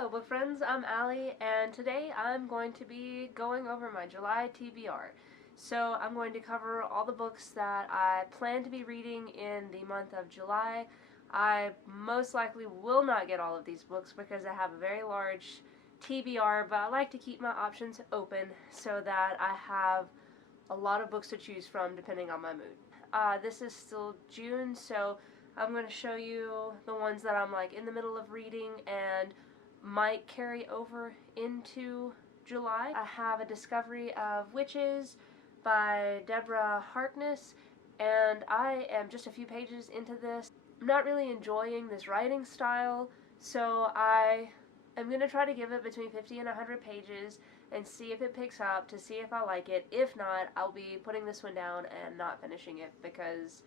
Hello book friends, I'm Allie, and today I'm going to be going over my July TBR. So I'm going to cover all the books that I plan to be reading in the month of July. I most likely will not get all of these books because I have a very large TBR, but I like to keep my options open so that I have a lot of books to choose from depending on my mood. This is still June, so I'm going to show you the ones that I'm like in the middle of reading and might carry over into July. I have A Discovery of Witches by Deborah Harkness, and I am just a few pages into this. I'm not really enjoying this writing style, so I am going to try to give it between 50 and 100 pages and see if it picks up, to see if I like it. If not, I'll be putting this one down and not finishing it because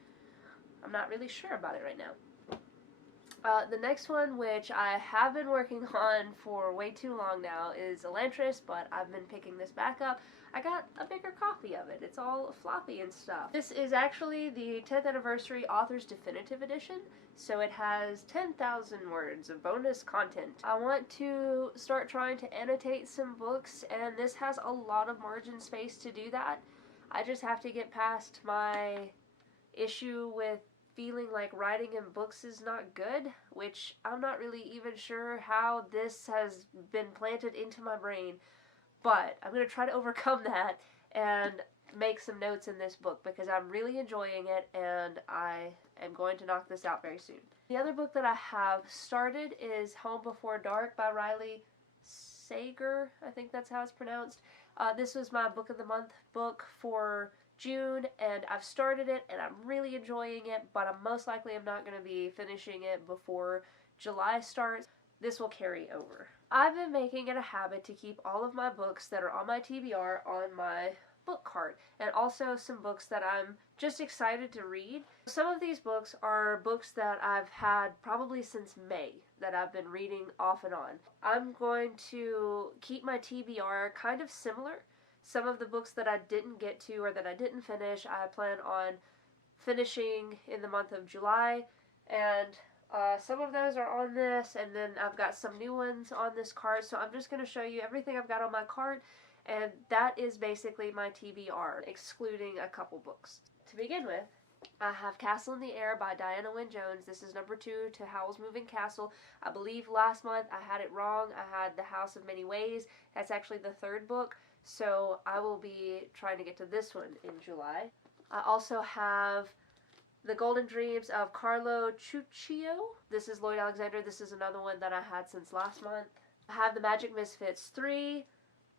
I'm not really sure about it right now. The next one, which I have been working on for way too long now, is Elantris, but I've been picking this back up. I got a bigger copy of it. It's all floppy and stuff. This is actually the 10th anniversary author's definitive edition, so it has 10,000 words of bonus content. I want to start trying to annotate some books, and this has a lot of margin space to do that. I just have to get past my issue with feeling like writing in books is not good, which I'm not really even sure how this has been planted into my brain, but I'm going to try to overcome that and make some notes in this book because I'm really enjoying it and I am going to knock this out very soon. The other book that I have started is Home Before Dark by Riley Sager, I think that's how it's pronounced. This was my book of the month book for June, and I've started it and I'm really enjoying it, but I'm most likely am not going to be finishing it before July starts. This will carry over. I've been making it a habit to keep all of my books that are on my TBR on my book cart, and also some books that I'm just excited to read. Some of these books are books that I've had probably since May that I've been reading off and on. I'm going to keep my TBR kind of similar. Some of the books that I didn't get to or that I didn't finish, I plan on finishing in the month of July, and some of those are on this, and then I've got some new ones on this cart, so I'm just going to show you everything I've got on my cart, and that is basically my TBR, excluding a couple books. To begin with, I have Castle in the Air by Diana Wynne Jones. This is number 2 to Howl's Moving Castle. I believe last month I had it wrong. I had The House of Many Ways. That's actually the 3rd book. So I will be trying to get to this one in July. I also have The Golden Dreams of Carlo Chuccio. This is Lloyd Alexander. This is another one that I had since last month. I have The Magic Misfits 3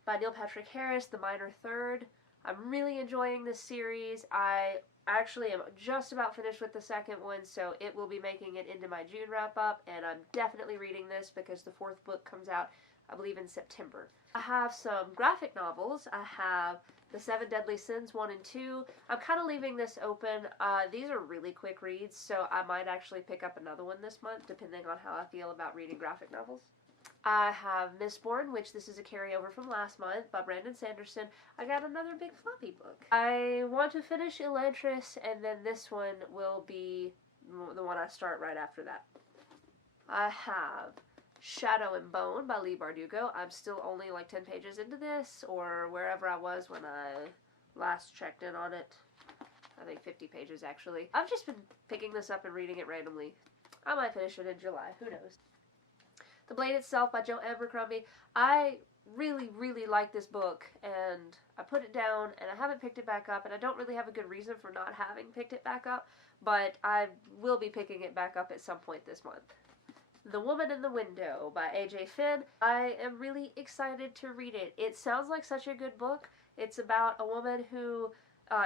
by Neil Patrick Harris, the minor 3rd. I'm really enjoying this series. I actually am just about finished with the 2nd one, so it will be making it into my June wrap-up, and I'm definitely reading this because the 4th book comes out, I believe, in September. I have some graphic novels. I have The 7 Deadly Sins 1 and 2. I'm kind of leaving this open. These are really quick reads, so I might actually pick up another one this month, depending on how I feel about reading graphic novels. I have Mistborn, which this is a carryover from last month by Brandon Sanderson. I got another big floppy book. I want to finish Elantris, and then this one will be the one I start right after that. I have Shadow and Bone by Leigh Bardugo. I'm still only like 10 pages into this, or wherever I was when I last checked in on it. I think 50 pages actually. I've just been picking this up and reading it randomly. I might finish it in July, who knows. The Blade Itself by Joe Abercrombie. I really, really like this book, and I put it down, and I haven't picked it back up, and I don't really have a good reason for not having picked it back up, but I will be picking it back up at some point this month. The Woman in the Window by A.J. Finn. I am really excited to read it. It sounds like such a good book. It's about a woman who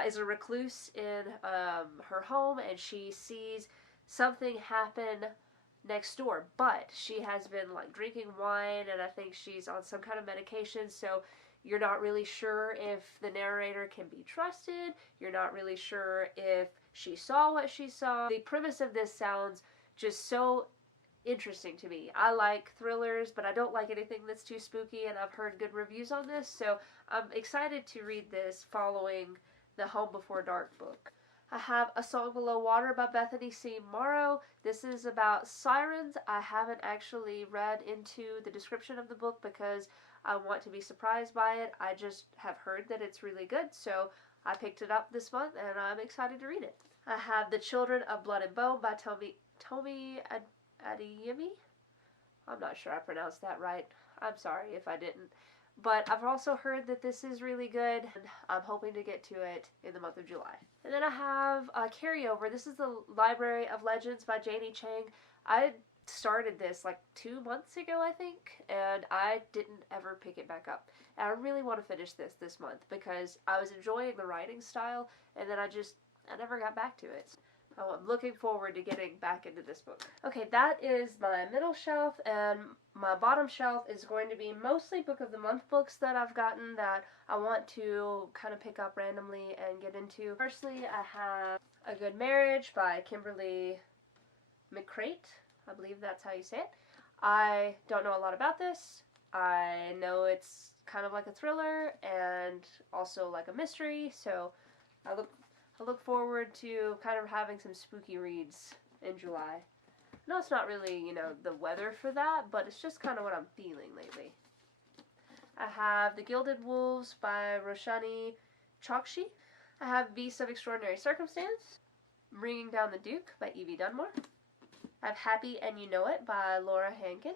is a recluse in her home, and she sees something happen next door, but she has been like drinking wine, and I think she's on some kind of medication, so you're not really sure if the narrator can be trusted. You're not really sure if she saw what she saw. The premise of this sounds just so interesting to me. I like thrillers, but I don't like anything that's too spooky, and I've heard good reviews on this, so I'm excited to read this following the Home Before Dark book. I have A Song Below Water by Bethany C. Morrow. This is about sirens. I haven't actually read into the description of the book because I want to be surprised by it. I just have heard that it's really good, so I picked it up this month and I'm excited to read it. I have The Children of Blood and Bone by Tomi Adeyemi. I'm not sure I pronounced that right. I'm sorry if I didn't. But I've also heard that this is really good, and I'm hoping to get to it in the month of July. And then I have a carryover. This is The Library of Legends by Janie Chang. I started this like 2 months ago, I think, and I didn't ever pick it back up. And I really want to finish this month because I was enjoying the writing style, and then I never got back to it. Oh, I'm looking forward to getting back into this book. Okay, that is my middle shelf, and my bottom shelf is going to be mostly Book of the Month books that I've gotten that I want to kind of pick up randomly and get into. Firstly, I have A Good Marriage by Kimberly McCrate. I believe that's how you say it. I don't know a lot about this. I know it's kind of like a thriller and also like a mystery, so I look forward to kind of having some spooky reads in July. No, it's not really, the weather for that, but it's just kind of what I'm feeling lately. I have The Gilded Wolves by Roshani Chokshi. I have Beasts of Extraordinary Circumstance. Bringing Down the Duke by Evie Dunmore. I have Happy and You Know It by Laura Hankin.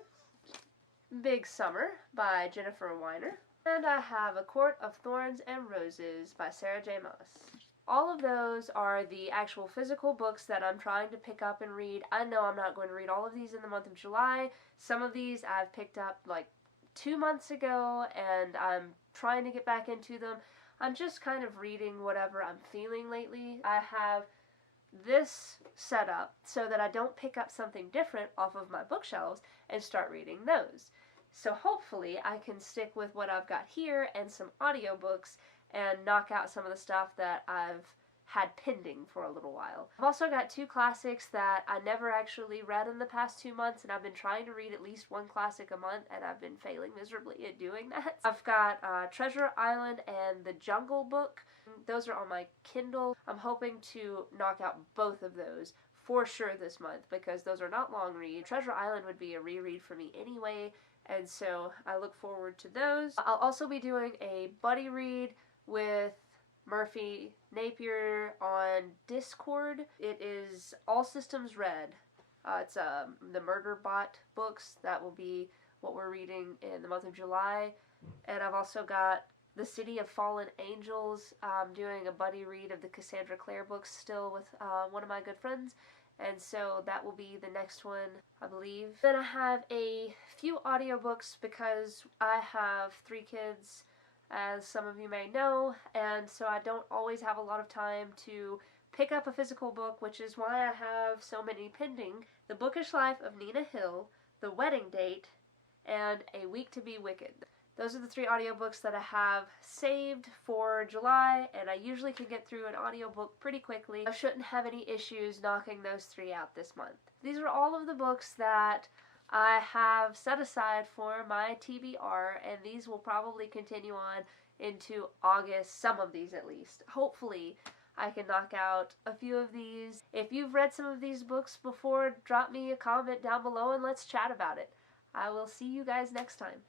Big Summer by Jennifer Weiner. And I have A Court of Thorns and Roses by Sarah J. Maas. All of those are the actual physical books that I'm trying to pick up and read. I know I'm not going to read all of these in the month of July. Some of these I've picked up like 2 months ago and I'm trying to get back into them. I'm just kind of reading whatever I'm feeling lately. I have this set up so that I don't pick up something different off of my bookshelves and start reading those. So hopefully I can stick with what I've got here and some audiobooks and knock out some of the stuff that I've had pending for a little while. I've also got 2 classics that I never actually read in the past 2 months, and I've been trying to read at least 1 classic a month, and I've been failing miserably at doing that. I've got Treasure Island and The Jungle Book. Those are on my Kindle. I'm hoping to knock out both of those for sure this month because those are not long reads. Treasure Island would be a reread for me anyway, and so I look forward to those. I'll also be doing a buddy read with Murphy Napier on Discord. It is All Systems Red. It's the Murder Bot books. That will be what we're reading in the month of July. And I've also got The City of Fallen Angels. I'm doing a buddy read of the Cassandra Clare books still with one of my good friends. And so that will be the next one, I believe. Then I have a few audiobooks because I have 3 kids, as some of you may know, and so I don't always have a lot of time to pick up a physical book, which is why I have so many pending. The Bookish Life of Nina Hill, The Wedding Date, and A Week to Be Wicked. Those are the 3 audiobooks that I have saved for July, and I usually can get through an audiobook pretty quickly. I shouldn't have any issues knocking those 3 out this month. These are all of the books that I have set aside for my TBR, and these will probably continue on into August, some of these at least. Hopefully, I can knock out a few of these. If you've read some of these books before, drop me a comment down below and let's chat about it. I will see you guys next time.